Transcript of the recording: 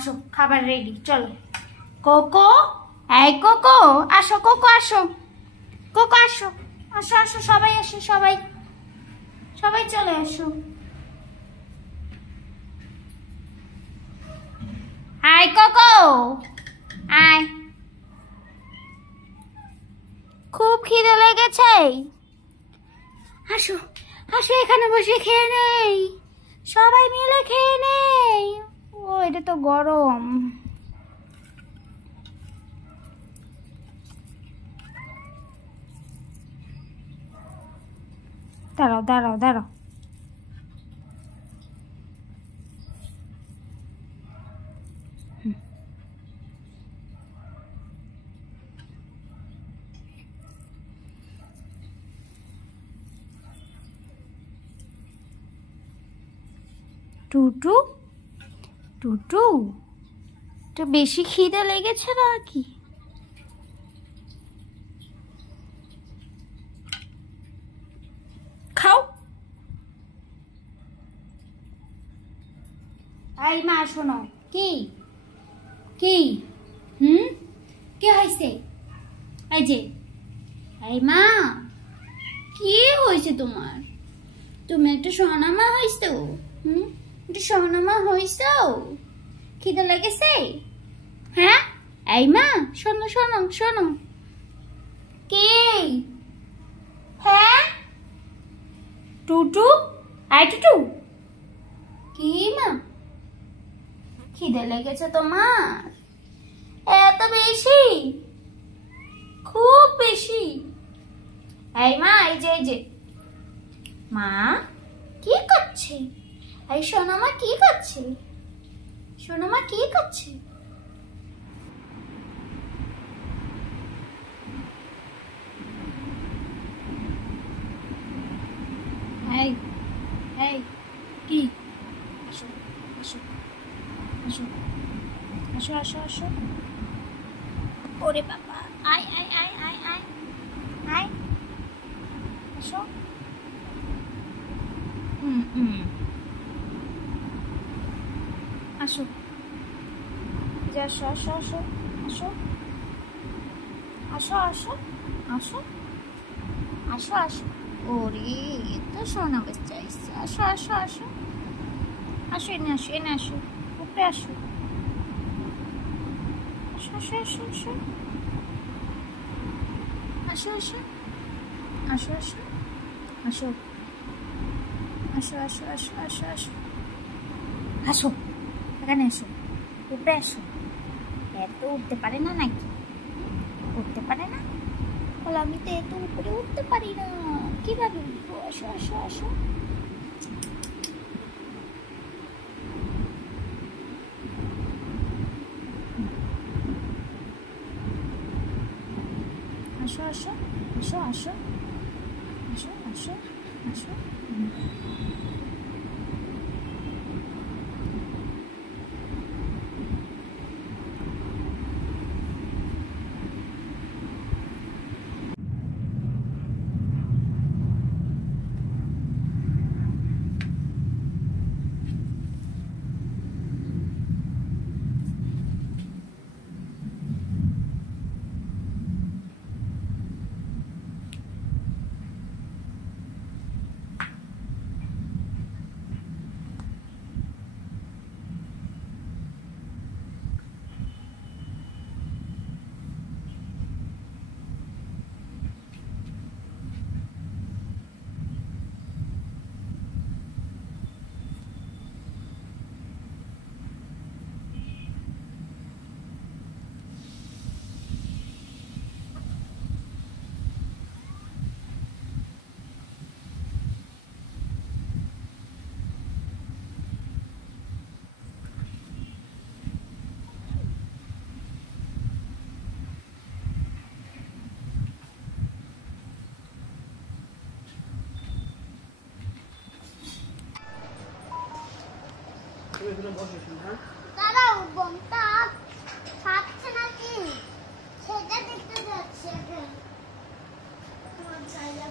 আসো খাবার রেডি, চলো। কোকো, এই কোকো আসো, কোকো আসো, কোকো আসো, আসো আসো সবাই আসো, সবাই সবাই চলে আসো। আয় কোকো, আয়। খুব খিদে লেগেছে, আসো আসো এখানে বসে খেয়ে নেই, সবাই মিলে খেয়ে নেই। ও এটা তো গরম। দাঁড়াও দাঁড়াও দাঁড়াও। টুটু, টুটু তো বেশি খিদে লেগেছে নাকি? খাও। এই মা শোনো, কি কি কি হয়েছে? এই যে, এই মা কি হয়েছে তোমার? তুমি একটা সোনামা হয়েছো? একটা সোনামা হয়েছো? খিদে লেগেছে? হ্যাঁ এই মা শোনো শোনো শোনো, কি? হ্যাঁ টুটু, আই টুটু, কি মা খিদে লেগেছে তোমার এত বেশি? খুব বেশি? এই মা এই যে মা কি করছে? এই সোনামা কি করছে? সোনামা কি করছে? এই এই কি? আসো আসো আসো আসো আসো আসো। ওরে বাবা, আয় আয় আয় আয় আয় আয়, আসো। আসো, আসো আসো আসো আসো আসো আসো আসো আসো আসো। ওরে তো সোনা বাচ্চা এসছে, আসো আসো আসো আসো, এনে আসো এনে আসো, উপরে আসো, আসো আসো আসো আসো আসো আসো আসো আসো আসো আসো আসো আসো আসো আসো, এখানে আসো, উপরে আসো। এত উঠতে পারে না নাকি? উঠতে পারে না? বলে আমি তো এত উপরে উঠতে পারি না, কিভাবে উঠবো? আসো আসো আসো আসো আসো আসো আসো আসো আসো আসো। দাঁড়াও, বোনটা খাচ্ছে নাকি সেটা দেখতে যাচ্ছে এখন। তোমার জায়গা